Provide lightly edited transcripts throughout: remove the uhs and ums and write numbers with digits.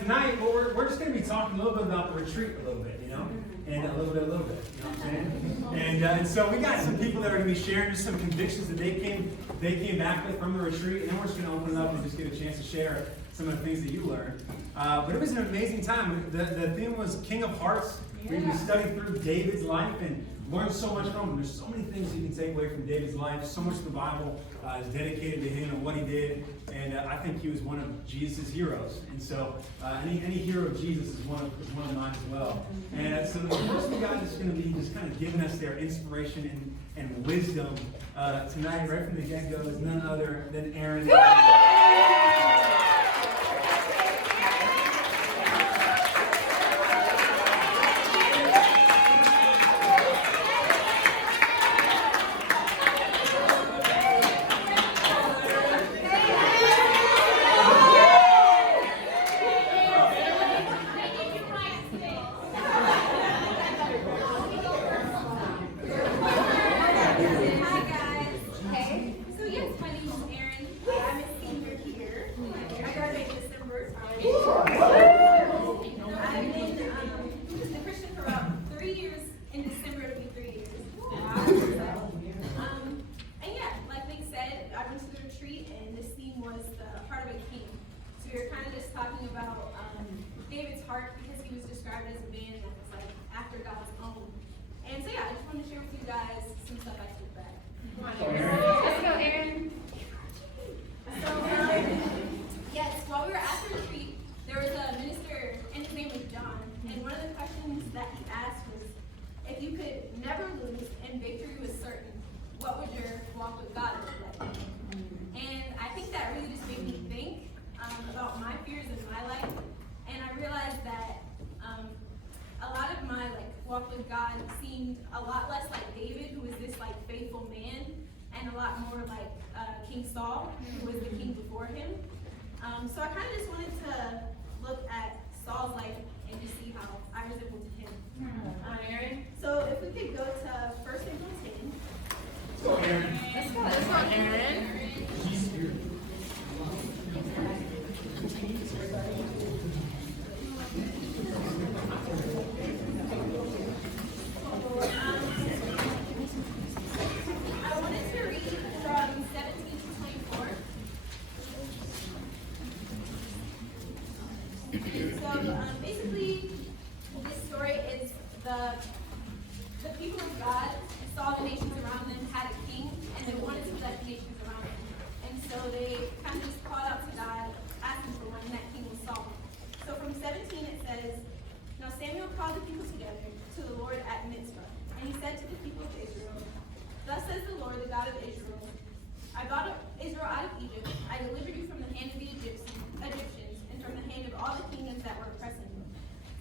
tonight, well, we're just going to be talking a little bit about the retreat a little bit, and a little bit, you know what I'm saying? And so we got some people that are going to be sharing just some convictions that they came back with from the retreat, and then we're just going to open it up and just get a chance to share some of the things that you learned. But it was an amazing time. The theme was King of Hearts. We studied through David's life and learned so much from him. There's so many things you can take away from David's life. So much of the Bible is dedicated to him and what he did. And I think he was one of Jesus' heroes. And so any hero of Jesus is one of mine as well. And so the first guy is going to be just kind of giving us their inspiration and wisdom tonight, right from the get-go, is none other than Aryn. So I kind of just wanted to look at Saul's life and just see how I resemble to him. Aryn. So if we could go to 1 Samuel 10. Let's go, Aryn. Let's go, Aryn. She's here. I wanted to read from 17 to 24. So basically, this story is the people of God saw the nations around them had a king, and they wanted to let the nations around them. And so they kind of just called out to God, asking for one, and that king was Saul. So from 17 it says, Now Samuel called the people together to the Lord at Mizpah, and he said to the people of Israel, Thus says the Lord, the God of Israel, I brought Israel out of Egypt, I delivered you from the hand of the Egyptians, and from the hand of all the kingdoms that were oppressing you.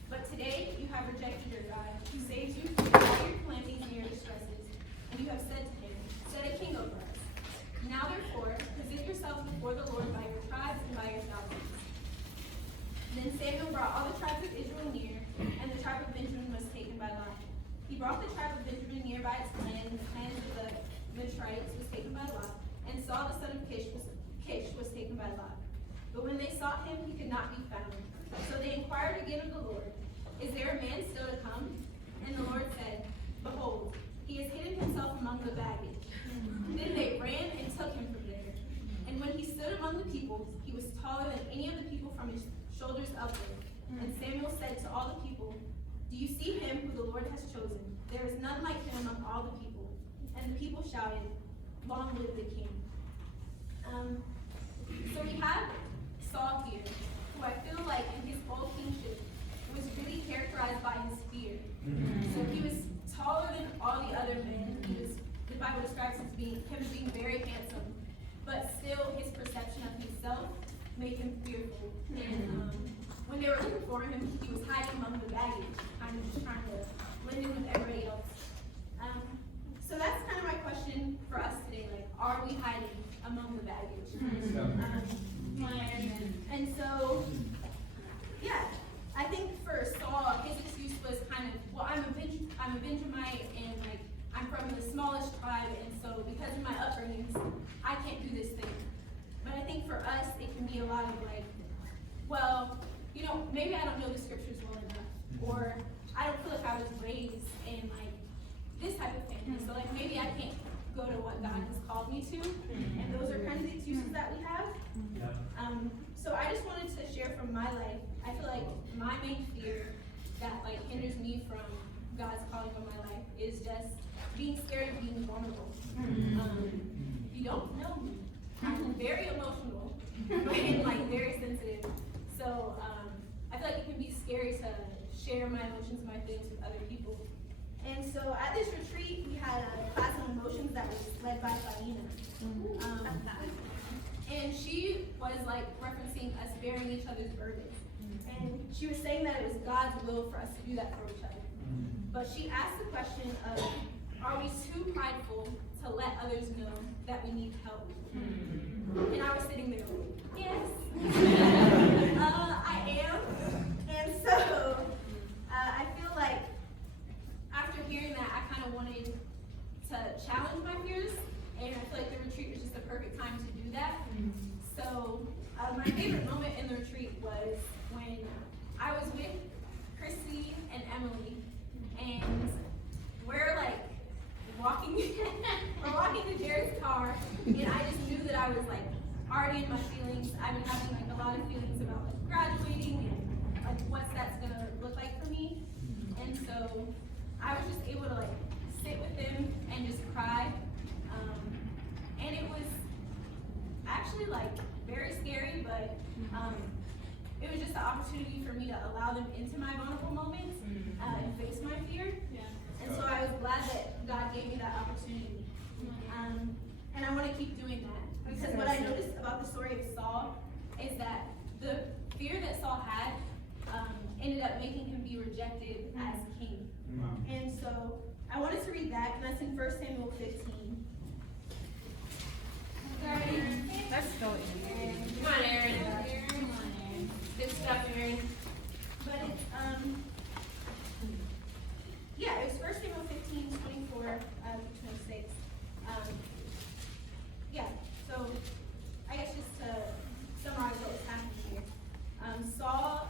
But today you have rejected your God, who saves you from all your calamities and your distresses. And you have said to him, Set a king over us. Now therefore, present yourselves before the Lord by your tribes and by your thousands. Then Samuel brought all the tribes of Israel near, and the tribe of Benjamin was taken by lot. He brought the tribe of Benjamin near by its clan, and the clan of the Mitrites was taken by lot, and Saul the son of Kish was taken by lot. But when they sought him, he could not be found. So they inquired again of the Lord, Is there a man still to come? And the Lord said, Behold, he has hidden himself among the baggage. Then they ran and took him from there. And when he stood among the people, he was taller than any of the people from his shoulders upward. And Samuel said to all the people, Do you see him who the Lord has chosen? There is none like him among all the people. And the people shouted, Long live the king. So we have Saul here, who I feel like in his whole kingship was really characterized by his fear. So he was taller than all the other men. The Bible describes him as being very handsome, but still his perception of himself made him fearful. And when they were looking for him, he was hiding among the baggage, kind of just trying to blend in with everybody else. So that's kind of my question for us today. Like, are we hiding among the baggage? And so, yeah, I think for Saul, his excuse was kind of, well, I'm a Benjamite, and like I'm from the smallest tribe, and so because of my upbringings, I can't do this thing. But I think for us, it can be a lot of like, well, you know, maybe I don't know the scriptures well enough, or I don't feel like I was raised in like this type of family, so like maybe I can't go to what God has called me to, and those are kind of the excuses that we have. So I just wanted to share from my life. I feel like my main fear that like hinders me from God's calling on my life is just being scared of being vulnerable. If you don't know me, I'm very emotional and like very sensitive. So I feel like it can be scary to share my emotions and my feelings with other people. And so at this retreat, we had a class on emotions that was led by Faina. And she was like referencing us bearing each other's burdens. And she was saying that it was God's will for us to do that for each other. But she asked the question of, are we too prideful to let others know that we need help? And I was sitting there like, yes, I am. And so I feel like after hearing that, I kind of wanted to challenge my fears, and I feel like the retreat was just the perfect time to do that. So my favorite moment in the retreat was when I was with Christy and Emily, and we're like walking to Jared's car, and I just knew that I was like already in my feelings. I've been having like a lot of feelings about like graduating and like what that's gonna look like for me, and so I was just able to like sit with them and just cry, and it was actually like very scary, but it was just an opportunity for me to allow them into my vulnerable moments and face my fear. And so I was glad that God gave me that opportunity. And I want to keep doing that, because what I noticed about the story of Saul is that the fear that Saul had ended up making him be rejected as king. And so I wanted to read that, and that's in 1 Samuel 15. Let's go, Aryn. Come on, Aryn. Good stuff, Aryn. But it's, yeah, it was 1 Samuel 15, 24 to 26. Yeah, so I guess just to summarize what was happening here. Saul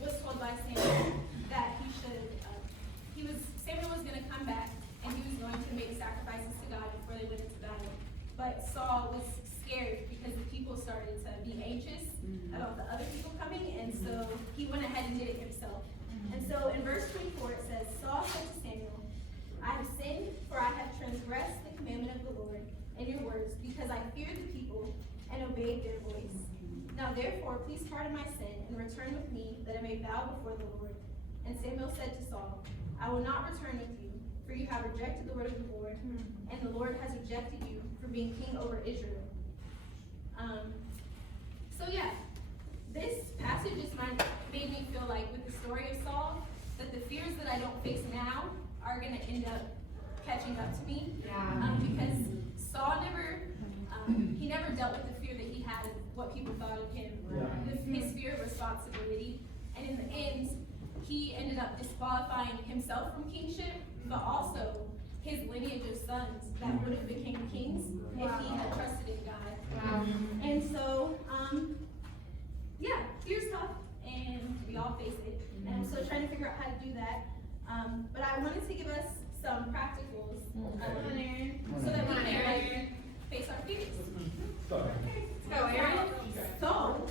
was told by Samuel that Samuel was going to come back, and he was going to make sacrifices to God before they went into battle. But Saul was scared because the people started to be anxious about the other people coming, and so he went ahead and did it himself. And so in verse 24 it says, Saul said to Samuel, I have sinned, for I have transgressed the commandment of the Lord and your words, because I feared the people and obeyed their voice. Now therefore, please pardon my sin and return with me, that I may bow before the Lord. And Samuel said to Saul, I will not return with you, for you have rejected the word of the Lord, and the Lord has rejected you for being king over Israel. So yeah, this passage just made me feel like with the story of Saul, that the fears that I don't face now are going to end up catching up to me. Because Saul he never dealt with the fear that he had of what people thought of him, his fear of responsibility. And in the end, he ended up disqualifying himself from kingship, but also his lineage of sons that would have become kings if he had trusted in God. And so, yeah, fear's tough, and we all face it. And I'm still trying to figure out how to do that. But I wanted to give us some practicals, so that we can like, face our fears. Let's go, Aryn. So,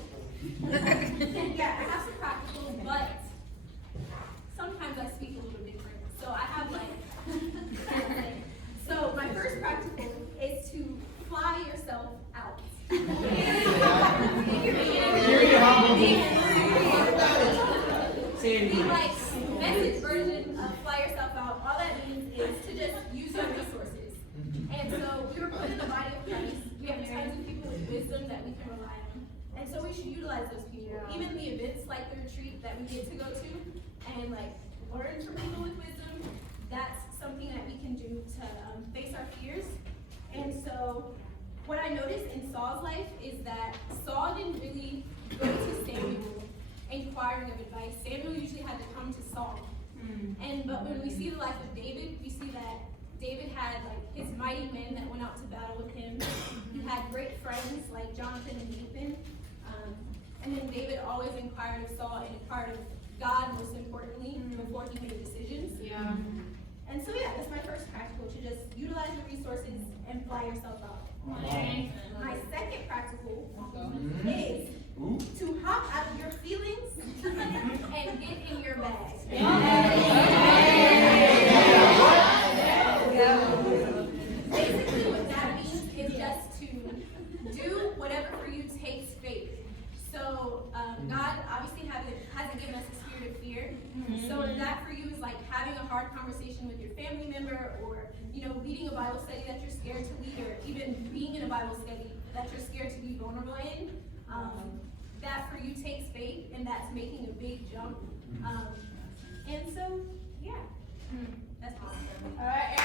yeah, I have some practicals, but sometimes I speak a little different. So I have like, so my first practical is to fly yourself out. The like message version of fly yourself out, all that means is to just use your resources. And so we were put in the body of Christ. We have tons of people with wisdom that we can rely on. And so we should utilize those people. Even the events like the retreat that we get to go to and like learn from people with wisdom, that's something that we can do to face our fears. And so what I noticed in Saul's life is that Saul didn't really go to Samuel inquiring of advice. Samuel usually had to come to Saul. But when we see the life of David, we see that David had like his mighty men that went out to battle with him. He had great friends like Jonathan and Nathan. And then David always inquired of Saul and inquired of God, most importantly, before he made decisions. Yeah. And so yeah, that's my first practical, to just utilize your resources and fly yourself out. My second practical is to hop out of your feelings and get in your bag. Basically what that means is just to do whatever for you takes faith. So God obviously hasn't given us a spirit of fear. So if that for you is like having a hard conversation with your family member, or leading a Bible study that you're scared to lead, or even being in a Bible study that you're scared to be vulnerable in, that for you takes faith, and that's making a big jump. And so, yeah, that's awesome. All right,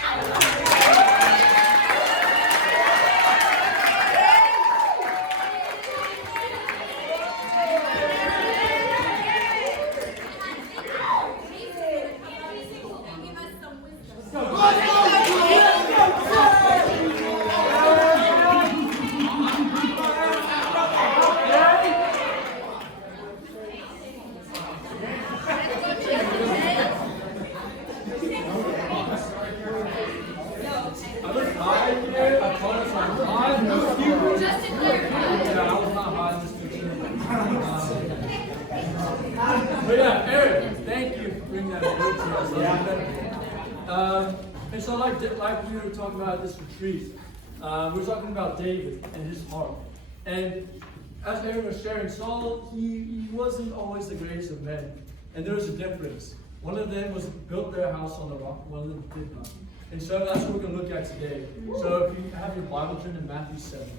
But yeah, Aryn, thank you for bringing that word to us. And so like we were talking about at this retreat, we were talking about David and his heart. And as Aryn was sharing, Saul, he wasn't always the greatest of men. And there was a difference. One of them was built their house on the rock, one of them did not. And so that's what we're going to look at today. So if you have your Bible, turn to Matthew 7.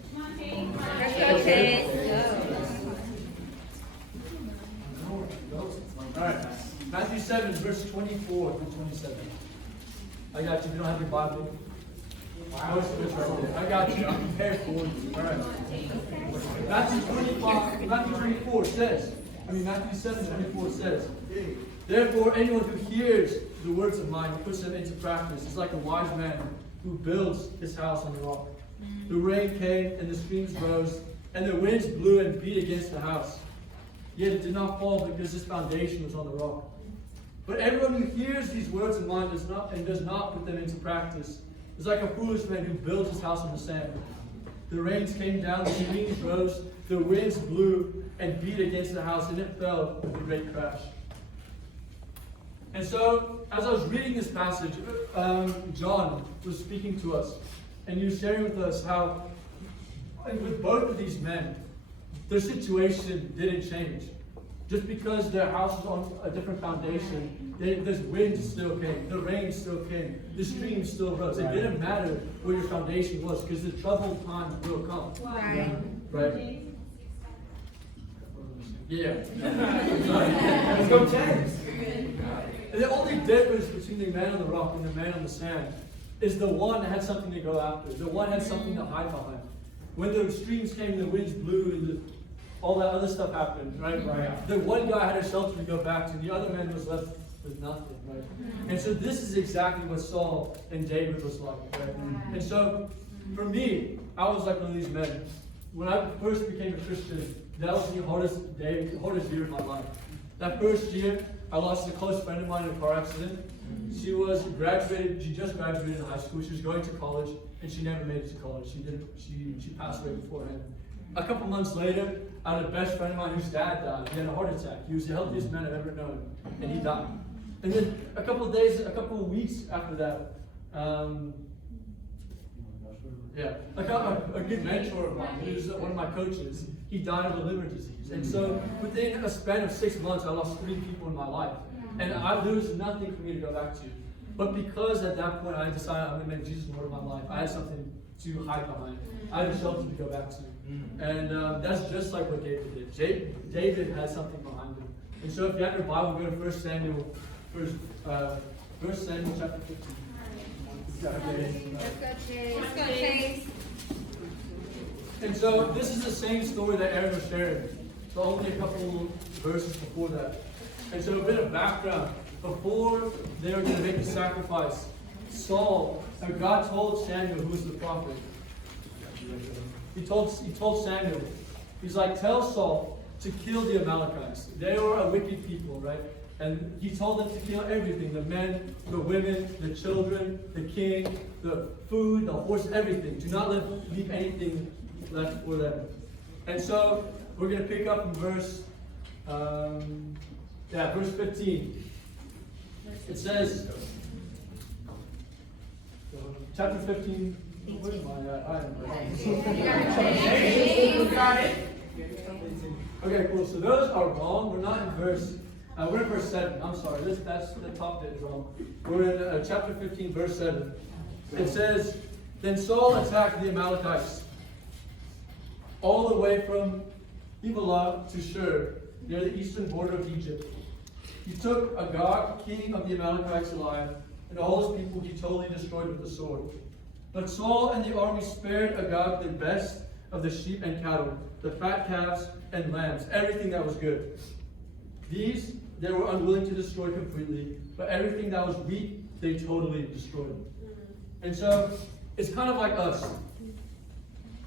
Alright, Matthew 7, verse 24 through 27. I got you. If you don't have your Bible, most of it's right there. I got you. I'm prepared for you. Alright. Matthew 24 says, Matthew 7, 24 says, therefore, anyone who hears the words of mine and puts them into practice is like a wise man who builds his house on the rock. The rain came and the streams rose, and the winds blew and beat against the house. Yet it did not fall because its foundation was on the rock. But everyone who hears these words of mine does not put them into practice is like a foolish man who builds his house on the sand. The rains came down, the streams rose, the winds blew and beat against the house, and it fell with a great crash. And so, as I was reading this passage, John was speaking to us, and he was sharing with us how, with both of these men, their situation didn't change. Just because their house was on a different foundation, this wind still came, the rain still came, the stream still rose. It didn't matter where your foundation was, because the troubled times will come. Right? Yeah. Let's go James. The only difference between the man on the rock and the man on the sand is the one had something to go after. The one had something to hide behind. When the streams came, the winds blew, and all that other stuff happened, right? The one guy had a shelter to go back to, the other man was left with nothing, right? And so this is exactly what Saul and David was like, right? And so, for me, I was like one of these men. When I first became a Christian, that was the hardest year of my life. That first year, I lost a close friend of mine in a car accident. She just graduated high school, she was going to college, and she never made it to college. She passed away beforehand. A couple months later, I had a best friend of mine whose dad died. He had a heart attack. He was the healthiest man I've ever known, and he died. And then a couple of weeks after that, I got a good mentor of mine, who's one of my coaches. He died of a liver disease. And so within a span of 6 months, I lost 3 people in my life. And there was nothing for me to go back to. But because at that point I decided I'm going to make Jesus Lord of my life, I had something to hide behind. I had a shelter to go back to. And that's just like what David did. David had something behind him. And so if you have your Bible, go to 1 Samuel chapter 15. Let's go, Chase. And so this is the same story that Aryn was sharing. So only a couple verses before that. And so a bit of background. Before they were going to make the sacrifice, God told Samuel, who was the prophet, he told Samuel, he's like, tell Saul to kill the Amalekites. They were a wicked people, right? And he told them to kill everything, the men, the women, the children, the king, the food, the horse, everything. Do not leave anything left for them. And so we're going to pick up in verse 15. It says, chapter 15, where am I at? Okay, cool. So those are wrong. We're not in verse, we're in verse 7. I'm sorry, that's the top bit is wrong. We're in chapter 15, verse 7. It says, then Saul attacked the Amalekites all the way from Havilah to Shur, near the eastern border of Egypt. He took Agag, king of the Amalekites, alive, and all his people he totally destroyed with the sword. But Saul and the army spared Agag the best of the sheep and cattle, the fat calves and lambs, everything that was good. These they were unwilling to destroy completely, but everything that was weak they totally destroyed. And so it's kind of like us.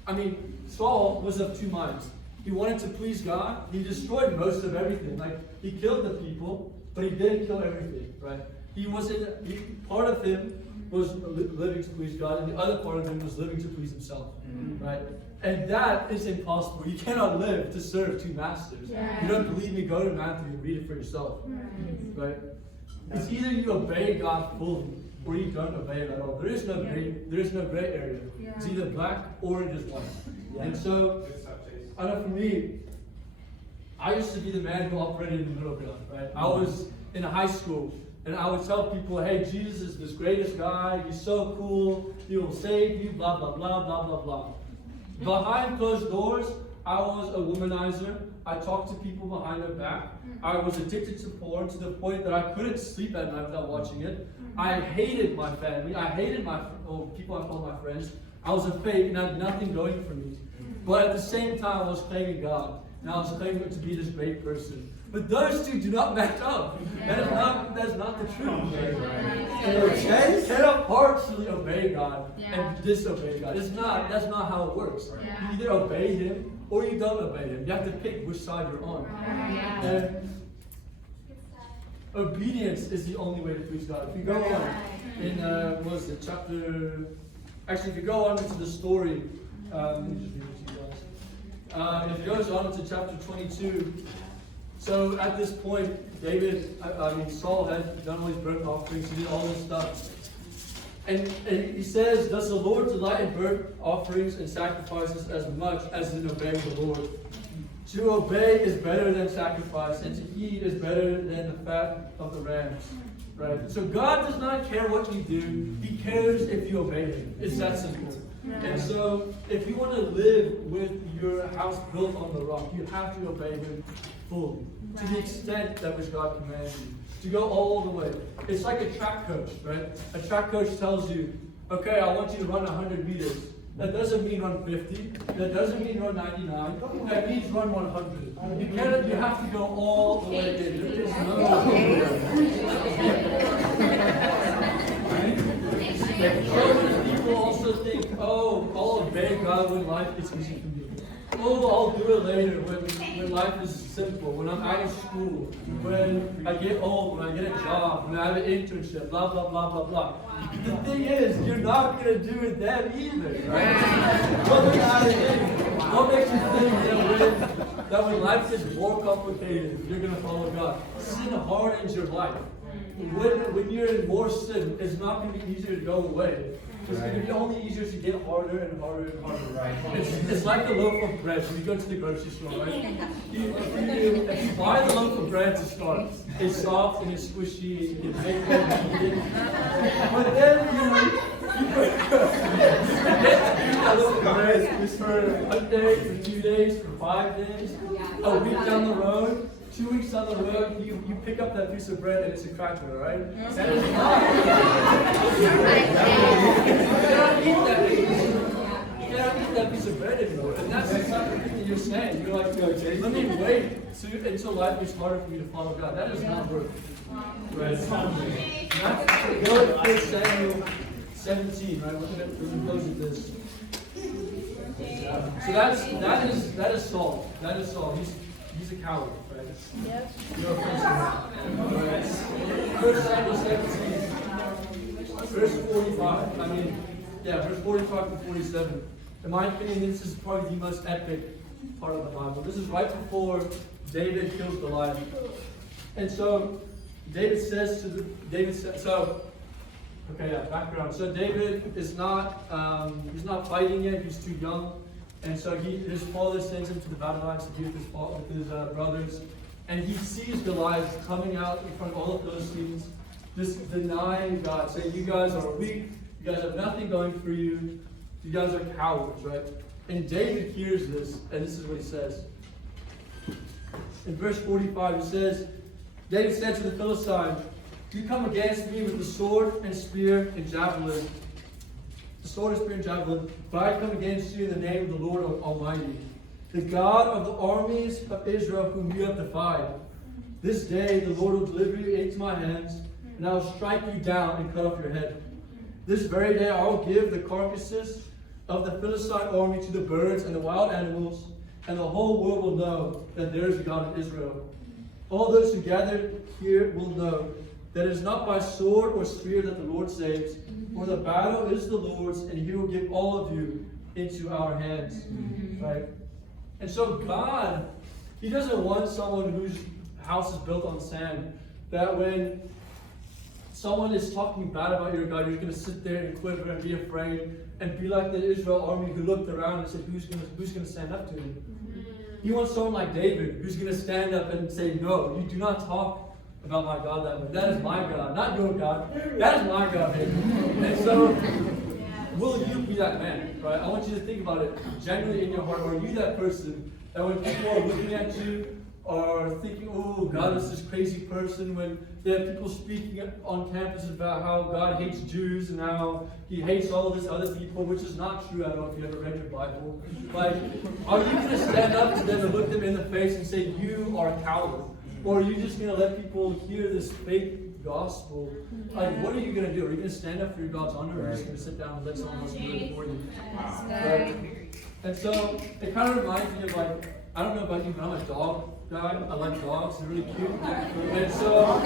I mean, Saul was of two minds. He wanted to please God. He destroyed most of everything. Like, he killed the people, but he didn't kill everything, right? Part of him was living to please God, and the other part of him was living to please himself, right? And that is impossible. You cannot live to serve two masters. Yeah. You don't believe me? Go to Matthew and read it for yourself, right? It's either you obey God fully, or you don't obey it at all. There is no gray area. Yeah. It's either black or it is white. Yeah. And so, I know for me, I used to be the man who operated in the middle ground, right? I was in high school, and I would tell people, hey, Jesus is this greatest guy, he's so cool, he will save you, blah, blah, blah, blah, blah, blah. Behind closed doors, I was a womanizer. I talked to people behind their back. I was addicted to porn to the point that I couldn't sleep at night without watching it. I hated my family. I hated people I called my friends. I was a fake and had nothing going for me. But at the same time, I was claiming God. And I was claiming to be this great person. But those two do not match up. That is not the truth. You cannot partially obey God and disobey God. That's not how it works. You either obey Him or you don't obey Him. You have to pick which side you're on. And obedience is the only way to please God. If you go on in if you go on into the story, let me just read it to you guys. It goes on into chapter 22. So at this point, Saul had done all these burnt offerings, he did all this stuff. And he says, does the Lord delight in burnt offerings and sacrifices as much as in obeying the Lord? To obey is better than sacrifice, and to eat is better than the fat of the rams. Right? So God does not care what you do, He cares if you obey Him. It's that simple. And so, if you want to live with your house built on the rock, you have to obey Him fully, to the extent that which God commands you, to go all the way. It's like a track coach, right? A track coach tells you, okay, I want you to run 100 meters. That doesn't mean run 50. That doesn't mean run 99. That means run 100. You have to go all the way in. There is no people also think, oh, I'll obey God when life is easy for me. Oh, I'll do it later when life is simple, when I'm out of school, when I get old, when I get a job, when I have an internship, blah, blah, blah, blah, blah. The thing is, you're not going to do it then either, right? What makes you think that when life is more complicated, you're going to follow God? Sin hardens your life. When you're in more sin, it's not going to be easier to go away. It's going to be only easier to get harder and harder and harder. Right. It's like a loaf of bread. When you go to the grocery store, right? If you buy the loaf of bread to start, it's soft and it's squishy and you can make it and eat it. But then, you get that loaf of bread for 1 day, for 2 days, for 5 days, a week down the road. 2 weeks down the road, you pick up that piece of bread and it's a cracker, all right? That is not. You cannot eat that piece of bread anymore. And that's exactly what you're saying. You're like, okay, let me wait until life gets harder for me to follow God. That does not work. Right? Go to 1 Samuel 17, right? We're going to close with this. So that is Saul. That is Saul. he's a coward, right? Yep. No offense to him. Right? 1 Samuel 17, verse 45. Verse 45 to 47. In my opinion, this is probably the most epic part of the Bible. This is right before David kills Goliath. And so David says background. So David is not he's not fighting yet, he's too young. And so his father sends him to the battle lines to be with his brothers. And he sees Goliath coming out in front of all the Philistines, just denying God, saying, you guys are weak, you guys have nothing going for you, you guys are cowards, right? And David hears this, and this is what he says. In verse 45, he says, David said to the Philistine, you come against me with the sword and spear and javelin. The sword and spear and javelin, but I come against you in the name of the Lord Almighty, the God of the armies of Israel whom you have defied. This day the Lord will deliver you into my hands, and I will strike you down and cut off your head. This very day I will give the carcasses of the Philistine army to the birds and the wild animals, and the whole world will know that there is a God in Israel. All those who gather here will know that it is not by sword or spear that the Lord saves, for the battle is the Lord's, and He will give all of you into our hands. Right? And so God, He doesn't want someone whose house is built on sand, that when someone is talking bad about your God, you're going to sit there and quiver and be afraid and be like the Israel army who looked around and said, who's going to stand up to me? He wants someone like David who's going to stand up and say, no, you do not talk about my God that way. That is my God, not your God. That is my God, baby. And so, will you be that man? Right? I want you to think about it genuinely in your heart. Are you that person that when people are looking at you or thinking, oh, God is this crazy person, when there are people speaking on campus about how God hates Jews and how He hates all of these other people, which is not true. I don't know if you ever read your Bible. Like, are you going to stand up to them and look them in the face and say, you are a coward? Or are you just going to let people hear this fake gospel? Like, what are you going to do? Are you going to stand up for your God's honor, or are you just going to sit down and let someone else do it for you? Right? And so, it kind of reminds me of, like, I don't know about you, but I'm a dog guy. I like dogs. They're really cute. And so,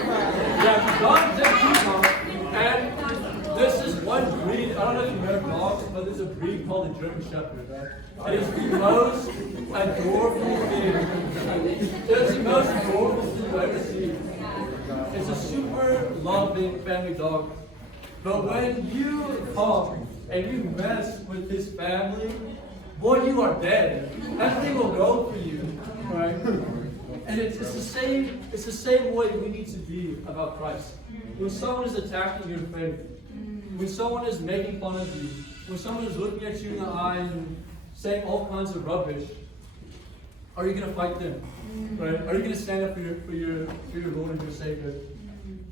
dogs are cute, Mom. And this is one breed. I don't know if you know dogs, but there's a breed called the German Shepherd, right? It is the most adorable thing. It's the most adorable thing you've ever seen. It's a super loving family dog. But when you come and you mess with this family, boy, you are dead. That thing will go for you, right? And it's the same way we need to be about Christ. When someone is attacking your faith, when someone is making fun of you, when someone is looking at you in the eye and saying all kinds of rubbish, are you going to fight them? Right? Are you going to stand up for your Lord and your Savior?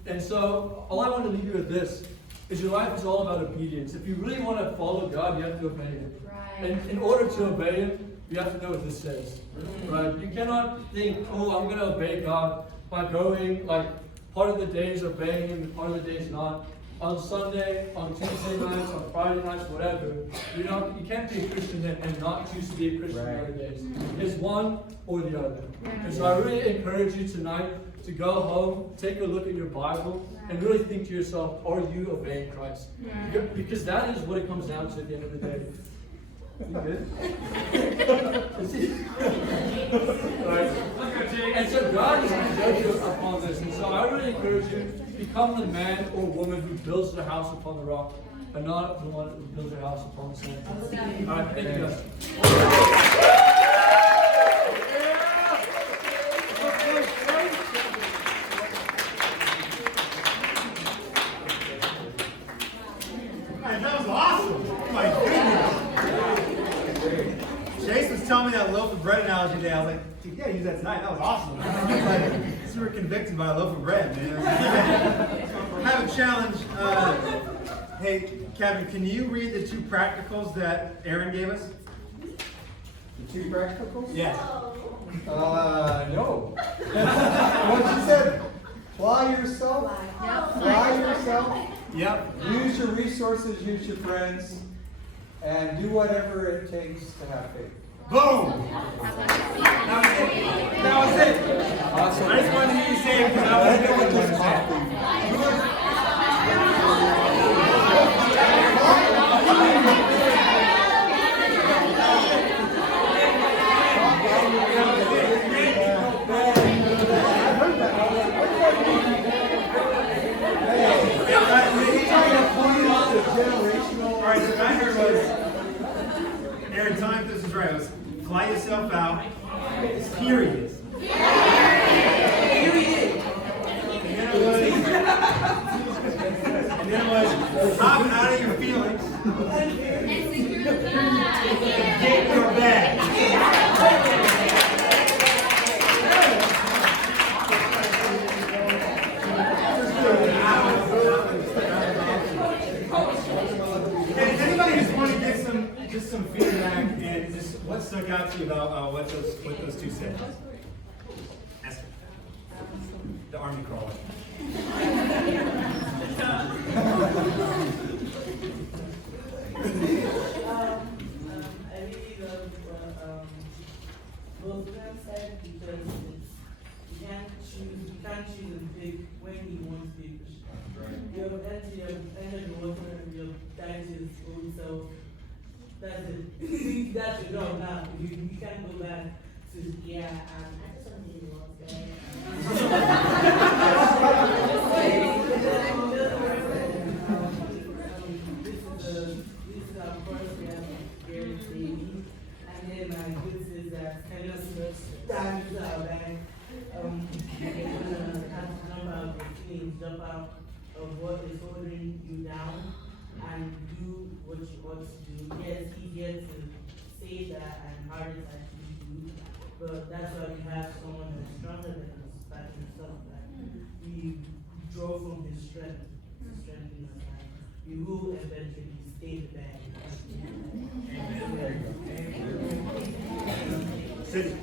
And so, all I want to leave you with this is your life is all about obedience. If you really want to follow God, you have to obey Him. And in order to obey Him, you have to know what this says. Right? You cannot think, oh, I'm going to obey God by going, like, part of the days obeying Him and part of the days not. On Sunday, on Tuesday nights, on Friday nights, whatever. You can't be a Christian and not choose to be a Christian the other days. It's one or the other. And so I really encourage you tonight to go home, take a look at your Bible, and really think to yourself, are you obeying Christ? Because that is what it comes down to at the end of the day. You good? Right. And so God is going to judge you upon this. And so I really encourage you, become the man or woman who builds their house upon the rock, and not the one who builds their house upon the sand. All right, thank you guys. That was awesome! Oh my goodness! Chase was telling me that loaf of bread analogy today. I was like, dude, you gotta use that tonight. That was awesome. I was like, super convicted by a loaf of bread, man. I have a challenge. Hey, Kevin, can you read the two practicals that Aryn gave us? The two practicals? Yeah. No. What she said, fly yourself. Fly yourself. Yep. Use your resources, use your friends, and do whatever it takes to have faith. Boom! That was it. Awesome. I just wanted to hear you say it because I was doing what you said. All right, so what I heard was, Aryn, tell me if this is right. It was fly yourself out, period. And then it was hop out of your feelings. Get your bag. Hey, does anybody just want to get some feedback and just what stuck out to you about what those two said? Ask me. The army crawler. I really love both of them said because you can't choose and pick when you want to pick. You're end of the water and you're dying to your own self. That's it. That's your job now. You can't go back to I just want to be one This is our first year here, baby. And then my good sister kind of stands out and jump out of the things, jump out of what is holding you down and do what you ought to do. Yes, it's easier to say that and harder to actually do, but that's why we have someone that's stronger than us, like himself, that we draw from his strength to strengthen us, and we will eventually stay the band. City.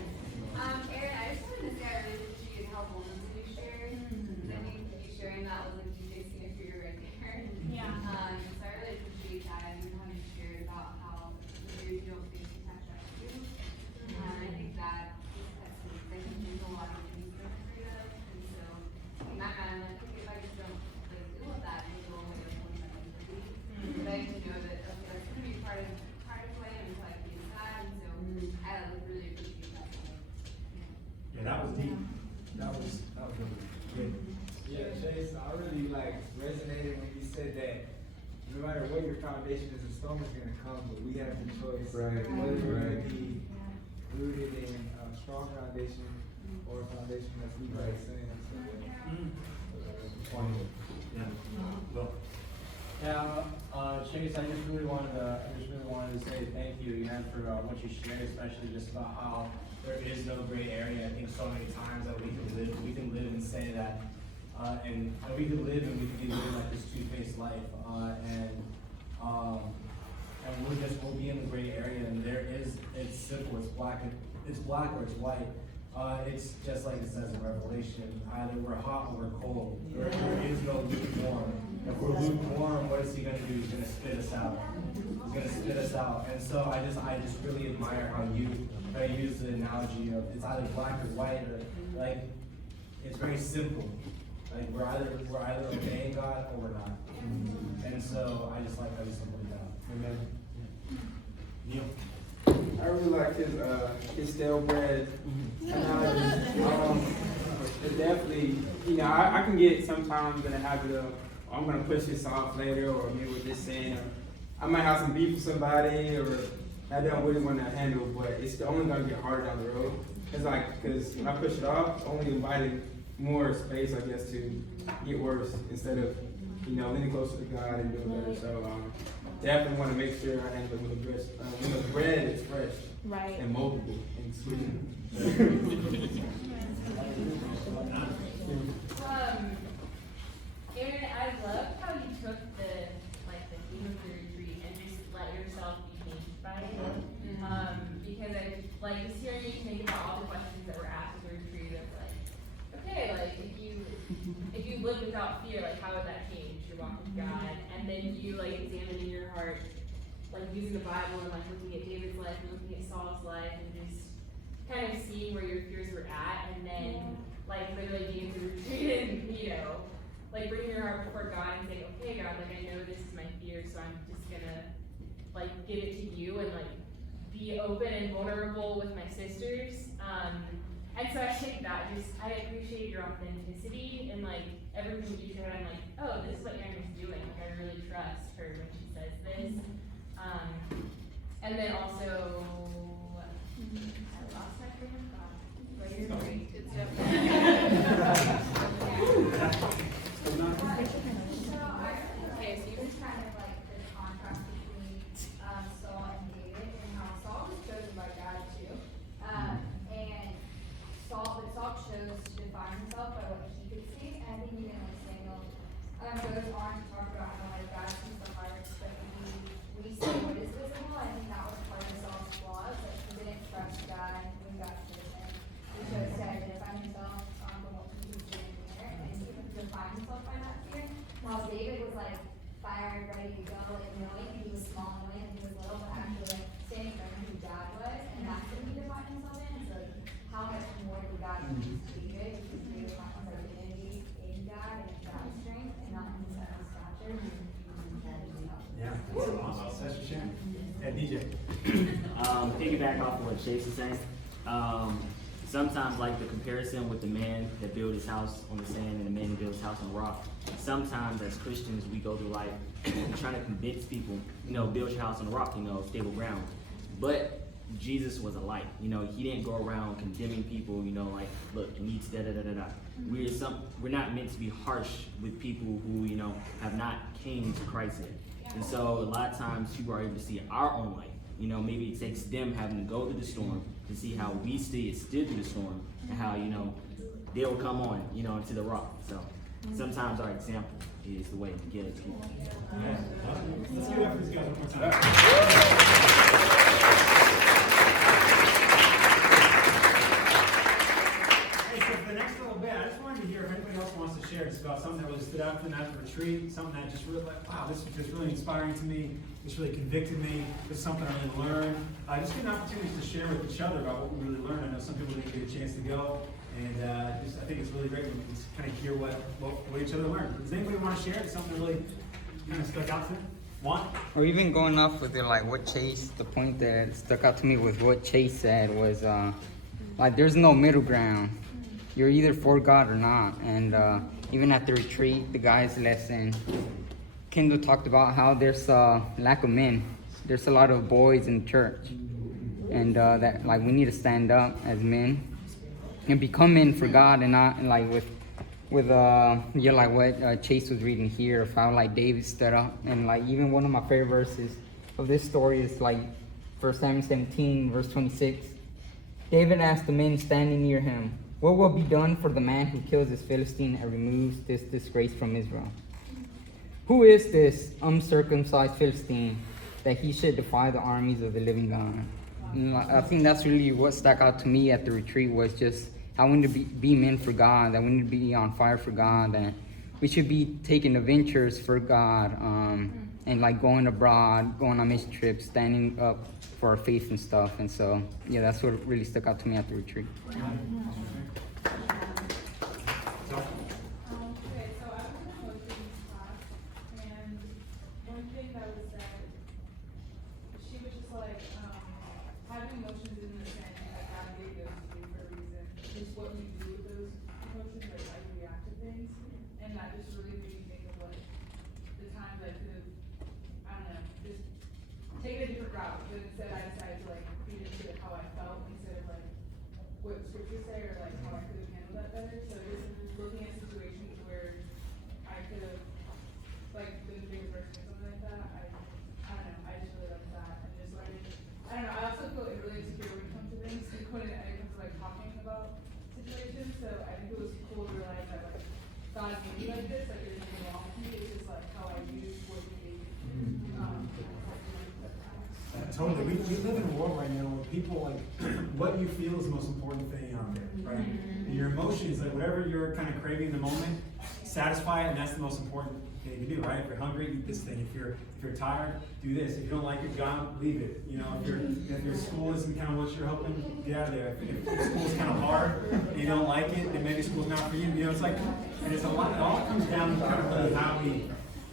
Aryn, I just wanted to say I really appreciate how vulnerable you shared. I think you sharing that was like DJ scene for you right there. Yeah. So I really appreciate that and how you shared about how you don't think you catch up to. I think that that's I think there's a lot of things that are afraid of. And so in that kind of like, okay, if I just don't like deal with that, maybe it'll only go 20 seconds a week. But I need to know that okay, that's gonna be part of play and until I can do that. And so I like, really appreciate that. Yeah, that was deep. That was really good. Yeah, Chase, I really resonated when you said that no matter what your foundation is, the storm is going to come, but we have the choice. Right. Whether we're going Right. to be rooted in a strong foundation or a foundation that's weak, like saying. Yeah. Well, Yeah, Chase, I just really wanted to say thank you again for what you shared, especially just about how there is no gray area. I think so many times that we can live and say that, and we can live and we can be living like this two-faced life, and we'll be in the gray area, and it's simple, it's black or it's white. It's just like it says in Revelation, either we're hot or we're cold. There is no lukewarm. If we're lukewarm, what is he going to do? He's going to spit us out. He's going to spit us out. And so I just really admire how you use the analogy of it's either black or white, or like it's very simple. Like we're either obeying God or we're not. And so I just like how you simple it down. Amen. Neil. I really like his stale bread analogy. It definitely, I can get sometimes in the habit of, I'm going to push this off later, or maybe with this saying, or I might have some beef with somebody, or I don't really want to handle, but it's only going to get harder down the road. Because when I push it off, it's only inviting more space, I guess, to get worse instead of, leaning closer to God and doing better. So definitely want to make sure I handle it when the bread is fresh, Right. and moldable and sweet. Aryn, I love how you took the theme of the retreat and just let yourself be changed by it. Because I just hearing you think about all the questions that were asked at the retreat of okay, if you live without fear, how would that change your walk with God? And then you examine in your heart, like using the Bible and like looking at David's life and looking at Saul's life and just kind of seeing where your fears were at, and then like literally being able to retreat and, you know, like bringing your heart before God and saying, okay, God, like I know this is my fear, so I'm just gonna like give it to you and like be open and vulnerable with my sisters. And so I think that I appreciate your authenticity and like everything that you said. I'm like, oh, this is what Aryn is doing. Like I really trust her when she says this. And then also, I lost my train of thought. But you're great. Good stuff. Okay, so you were kind of like the contrast between Saul and David, and how Saul was chosen by God too. But Saul chose to define himself by what he could see, and I think even like Samuel goes on to talk about how like God sees the hearts, but we see what is visible. I think that was part of Saul's flaws, like he didn't trust God when God chose him. He chose to identify himself from what he was doing there, and he defined himself by that fear. While David was like fired, ready to go, like knowing he was small, knowing he was little, but actually like standing firm who God was, and that's what he defined himself in. So like, how much more did God use David, because David found his identity in God and God's strength, and not in his own stature. Yeah, that's awesome. That's for sure. Yeah, DJ. Piggyback off of what Chase is saying. Sometimes like the comparison with the man that built his house on the sand and the man that built his house on the rock. Sometimes as Christians we go through life trying to convince people, build your house on the rock, stable ground. But Jesus was a light, he didn't go around condemning people, like, look, you need to da-da-da-da-da. We're not meant to be harsh with people who, have not came to Christ yet. And so a lot of times people are able to see our own light. Maybe it takes them having to go through the storm to see how we stood through the storm and how, they'll come on, into the rock. So sometimes our example is the way to get it to people. Yeah. Let's give it up for these guys one more time. Share just about something that really stood out to them at the retreat, something that just really like, wow, this was just really inspiring to me, this really convicted me, this is something I really learned. Just getting opportunities to share with each other about what we really learned. I know some people didn't get a chance to go, and I think it's really great when we can kind of hear what each other learned. Does anybody want to share something that really kind of stuck out to them? One? Or even going off with it, like what Chase, the point that stuck out to me with what Chase said was, like there's no middle ground. You're either for God or not. And even at the retreat, the guys' lesson, Kendall talked about how there's a lack of men. There's a lot of boys in church. And that like we need to stand up as men and become men for God, and not and like with like what Chase was reading here of how like David stood up. And like even one of my favorite verses of this story is like 1 Samuel 17 verse 26. David asked the men standing near him, "What will be done for the man who kills this Philistine and removes this disgrace from Israel? Who is this uncircumcised Philistine that he should defy the armies of the living God?" And I think that's really what stuck out to me at the retreat, was just how we need to be men for God, that we need to be on fire for God, that we should be taking adventures for God, and like going abroad, going on mission trips, standing up for our faith and stuff. And so, yeah, that's what really stuck out to me at the retreat. Okay, so I was in a emotions class, and one thing that was said, she was just like, having emotions in the sense that God gave those to you for a reason. Just what you do with those emotions, like how you react to things, and that just really made me think of like the times I could have, I don't know, just taken a different route, but instead I decided to like feed into how I felt instead of like what scriptures say or like how I could have handled that better. So just looking at situations where I could have like been the bigger person or something like that, I don't know, I just really loved that, and just learning. I don't know, I also feel really insecure when it comes to things, when it comes to like talking about situations. So I think it was cool to realize that like God made me like this, like there's nothing wrong with me. It's just like how I use what He gave me. Totally. We live in a world right now where people like what you feel is the most important thing out there, right? And your emotions, like whatever you're kind of craving in the moment, satisfy it, and that's the most important thing to do, right? If you're hungry, eat this thing. If you're tired, do this. If you don't like your job, leave it. You know, if your school isn't kind of what you're hoping, get out of there. If school's kind of hard and you don't like it, then maybe school's not for you. You know, it's like, and it's a lot. It all comes down to kind of really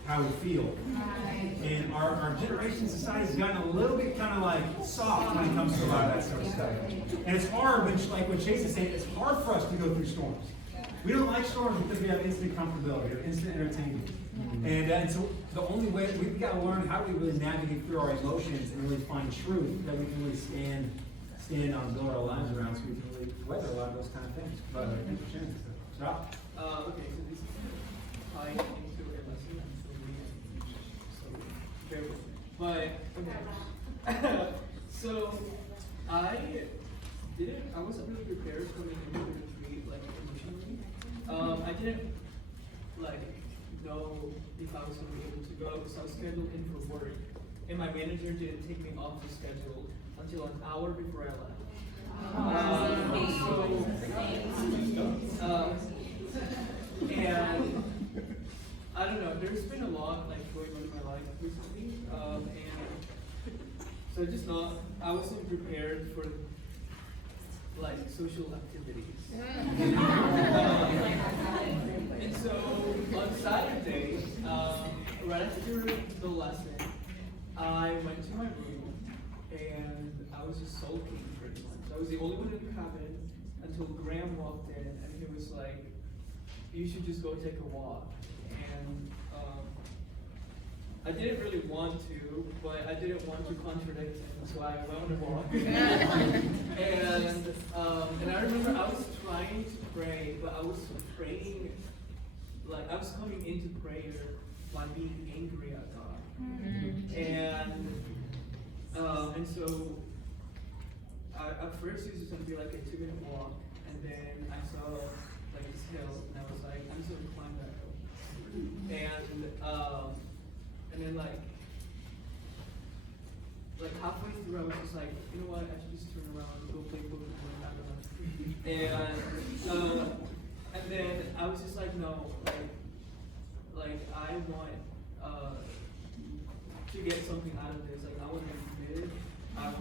how we feel. And our generation society has gotten a little bit kind of like soft when it comes to a lot of that sort of stuff. And it's hard when, like what Chase is saying, it's hard for us to go through storms. We don't like storms because we have instant comfortability or instant entertainment. And so the only way, we've got to learn how do we really navigate through our emotions and really find truth that we can really stand on and build our lives around so we can really weather a lot of those kind of things. But thanks for sharing. Shoff? Okay, so this is tying into a lesson, so bear with me. But, okay. So, I wasn't really prepared coming into the retreat, like, emotionally. I didn't, like, know if I was going to be able to go, because I was scheduled in for work, and my manager didn't take me off the schedule until an hour before I left. And I don't know, there's been a lot like going on in my life recently, and so I wasn't prepared for like social activities. And so on Saturday, right after the lesson, I went to my room and I was just sulking pretty much. I was the only one in the cabin until Graham walked in and he was like, "You should just go take a walk." And I didn't really want to, but I didn't want to contradict him, so I went on a walk. And I remember I was trying to pray, but I was praying, like I was coming into prayer by being angry at God. And so at first it was just gonna be like a 2-minute walk, and then I saw like this hill, and I was like, I'm just gonna climb that hill. And then like halfway through, I was just like, you know what? I should just turn around and go play Pokemon. I don't know. And then I was just like, no, like I want to get something out of this. Like I want to be committed. I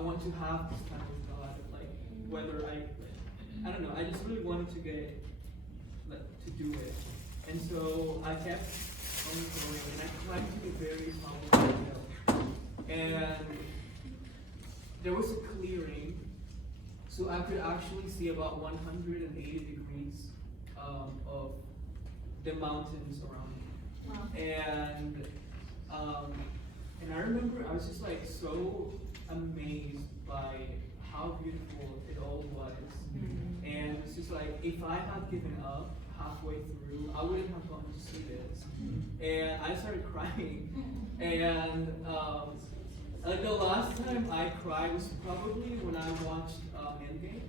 want to have this time with God. Like whether I don't know. I just really wanted to get to do it. And so I kept on going, and I climbed to a very powerful hill. And there was a clearing, so I could actually see about 180 degrees of the mountains around me. Wow. And I remember I was just like so amazed by how beautiful it all was. And it's just like, if I had given up halfway through, I wouldn't have gotten to see this. And I started crying. And like the last time I cried was probably when I watched Endgame.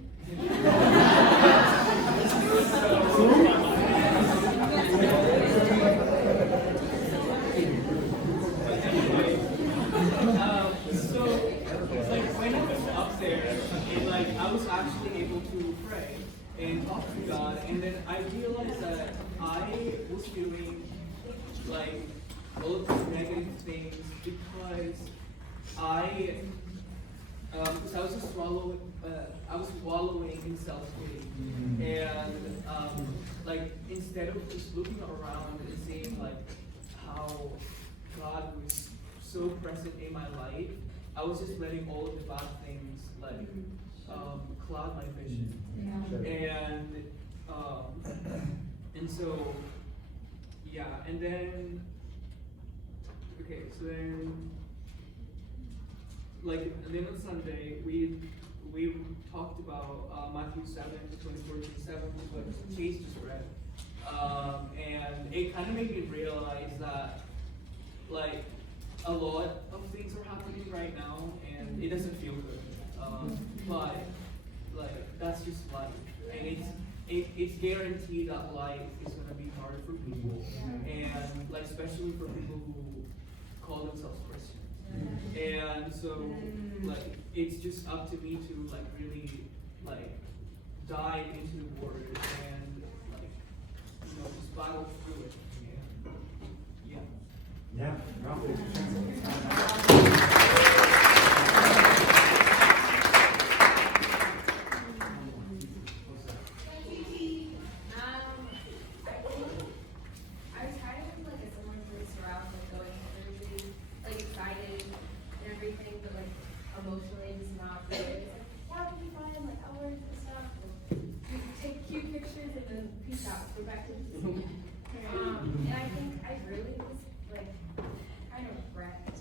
So like when I was up there, I was actually able to pray and talk to God, and then I realized that I was feeling like all of these negative things because I was just wallowing in self-pity, and like instead of just looking around and seeing like how God was so present in my life, I was just letting all of the bad things like cloud my vision. And so yeah, and then okay, so then like then on Sunday we talked about Matthew 7:24-27, what Chase just read, and it kind of made me realize that like a lot of things are happening right now, and it doesn't feel good, but like that's just life, and it's guaranteed that life is gonna be hard for people, and like especially for people who call themselves Christians. And so like it's just up to me to like really like dive into the word and like peace out, go back to the city. And I think I really was like kind of wrecked,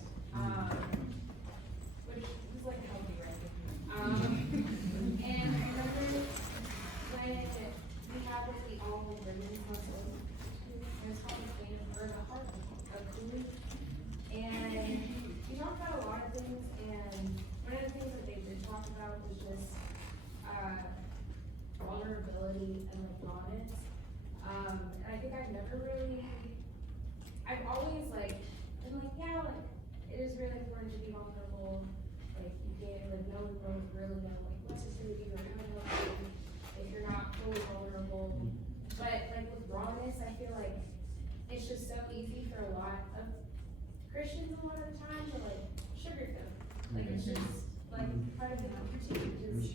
which was like a healthy wreck. And I remember when we had like the all women's hustle, it was called the Heart of Cooley. And we talked about a lot of things, and one of the things that they did talk about was just vulnerability and like rawness. And I think I've always like been like, yeah, like it is really important to be vulnerable. Like you can't, like no one knows really know like what to say to you or how to help you if you're not fully vulnerable. But like with rawness, I feel like it's just so easy for a lot of Christians a lot of the time to like sugarcoat. Like it's just like part of the opportunity to just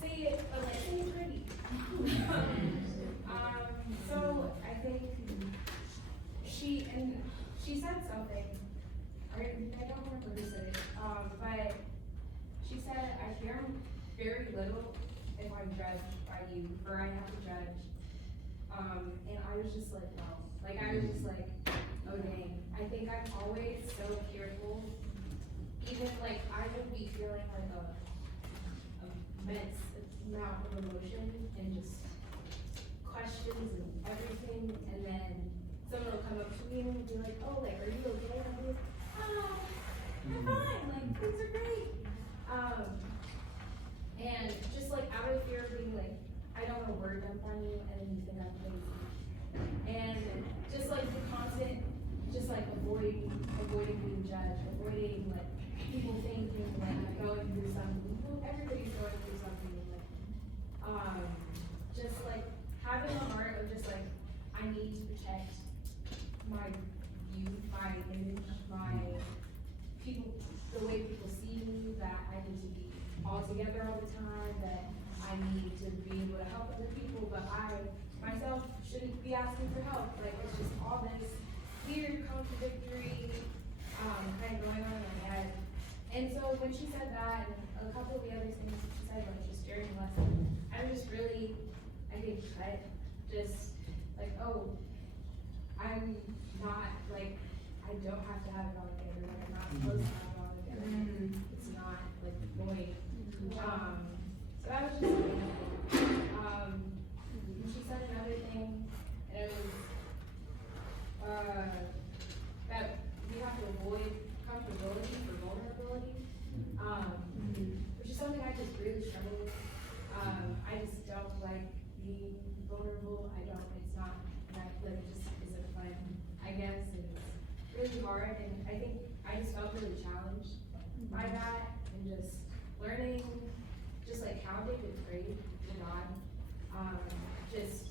say it, but like say it pretty. So I think she said something. I don't remember who said it, but she said, I care very little if I'm judged by you, or I have to judge. And I was just like, wow. Like I was just like, oh dang. I think I'm always so careful. Even like I would be feeling like a immense amount of emotion and just questions and everything, and then someone will come up to me and be like, oh, like, are you okay? And I'll be like, I'm fine, like, things are great. And just like out of fear of being like, I don't want to word dump on you, and then you think I'm crazy. And just like the constant, just like avoiding being judged, avoiding like people thinking like I'm going through something. Everybody's going through something, like, just like having a heart of just like, I need to protect my youth, my image, my people, the way people see me, that I need to be all together all the time, that I need to be able to help other people, but I myself shouldn't be asking for help. Like it's just all this weird contradictory kind of going on in my head. And so when she said that, and a couple of the other things that she said, like just during the lesson, I was just really, I think, just like, oh, I'm not, like, I don't have to have it all together, like, I'm not supposed to have it all together. It's not, like, the point. So that was just she said another thing, and it was, that we have to avoid comfortability for vulnerability, which is something I just really struggle with. I just don't like being vulnerable. It's not, like, it just isn't fun, I guess. And it's really hard, and I think I just felt really challenged by that, and just learning, just like how David prayed to God. Just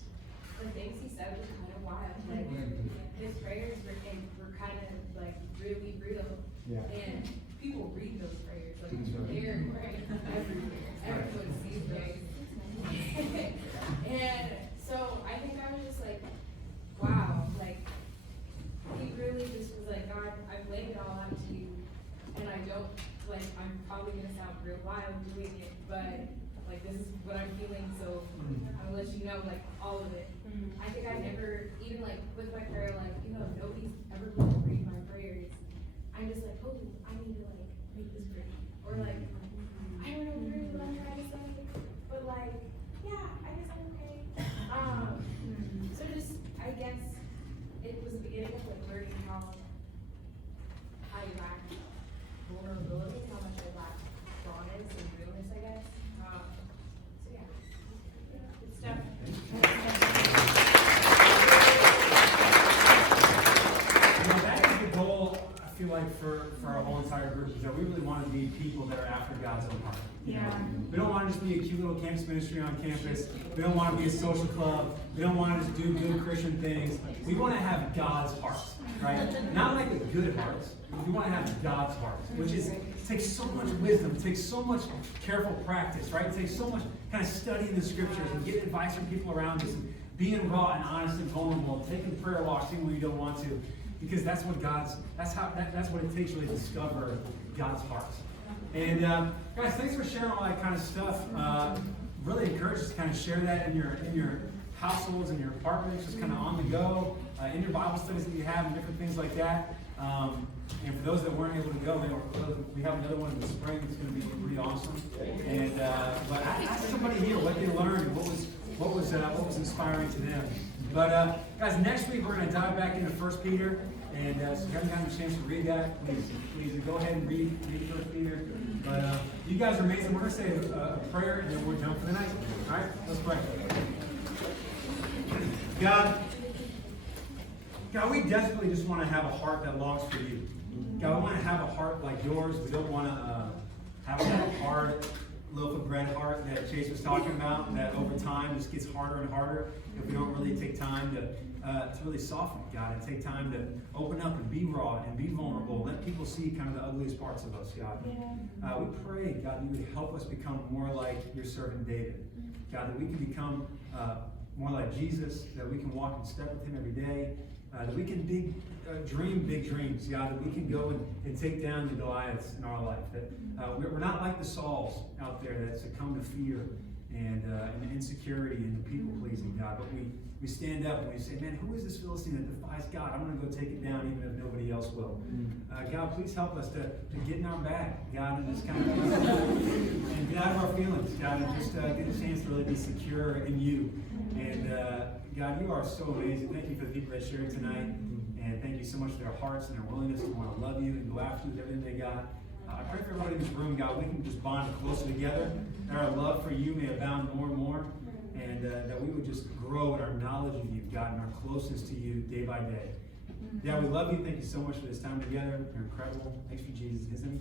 the things he said was kind of wild. Like his prayers were kind of like really real. Yeah. And people read those prayers. Like they're right everywhere. Everyone sees those. And so I think I was just like, wow, like he really just was like, God, I've laid it all out to you, and I don't, like, I'm probably gonna sound real wild doing it, but like this is what I'm feeling, so I'm gonna let you know, like, all of it. I think I never, even like with my prayer, like, if nobody's ever going to read my prayers, I'm just like, oh, I need to like make this pretty, or like, I don't know really what I'm trying to say, but like, yeah, I guess I'm okay. So just, I guess it was the beginning of like learning how I lack vulnerability, how much I lack rawness and realness, I guess. So yeah, good stuff. That is the goal, I feel like, for our whole entire group, is that we really want to be people that are after God's own heart. We don't want to just be a cute little campus ministry on campus. We don't want to be a social club. We don't want to just do good Christian things. We want to have God's heart, right? Not like a good heart. We want to have God's heart, which takes so much wisdom, takes so much careful practice, right? It takes so much kind of studying the scriptures and getting advice from people around us, and being raw and honest and vulnerable, taking prayer walks even when you don't want to, because that's what it takes really to discover God's heart. And guys, thanks for sharing all that kind of stuff. Really encourage us to kind of share that in your households, in your apartments, just kind of on the go, in your Bible studies that you have, and different things like that. And for those that weren't able to go, we have another one in the spring. It's going to be pretty awesome. And but ask somebody here what they learned, what was inspiring to them. But guys, next week we're going to dive back into 1 Peter. And so if you haven't gotten a chance to read that, please go ahead and read 1 Peter. But you guys are amazing. We're going to say a prayer and then we're done for the night. All right, let's pray. God, we desperately just want to have a heart that longs for you. God, we want to have a heart like yours. We don't want to have that hard loaf of bread heart that Chase was talking about, that over time just gets harder and harder if we don't really take time to really soften it, God, and take time to open up and be raw and be vulnerable. Let people see kind of the ugliest parts of us, God. We pray, God, that you would help us become more like your servant David. God, that we can become more like Jesus, that we can walk in step with him every day, that we can dream big dreams, God, that we can go and take down the Goliaths in our life. That we're not like the Sauls out there that succumb to fear and insecurity and the people pleasing, God, but we stand up and we say, man, who is this Philistine that defies God? I'm going to go take it down even if nobody else will. God, please help us to get in our bag, God, and just kind of and get out of our feelings, God, and just get a chance to really be secure in you. And God, you are so amazing. Thank you for the people that shared tonight. And thank you so much for their hearts and their willingness to want to love you and go after you with everything they got. I pray for everybody in this room, God, we can just bond closer together, that our love for you may abound more and more, and that we would just grow in our knowledge of you, God, and our closeness to you day by day. Yeah, we love you. Thank you so much for this time together. You're incredible. Thanks for Jesus. His name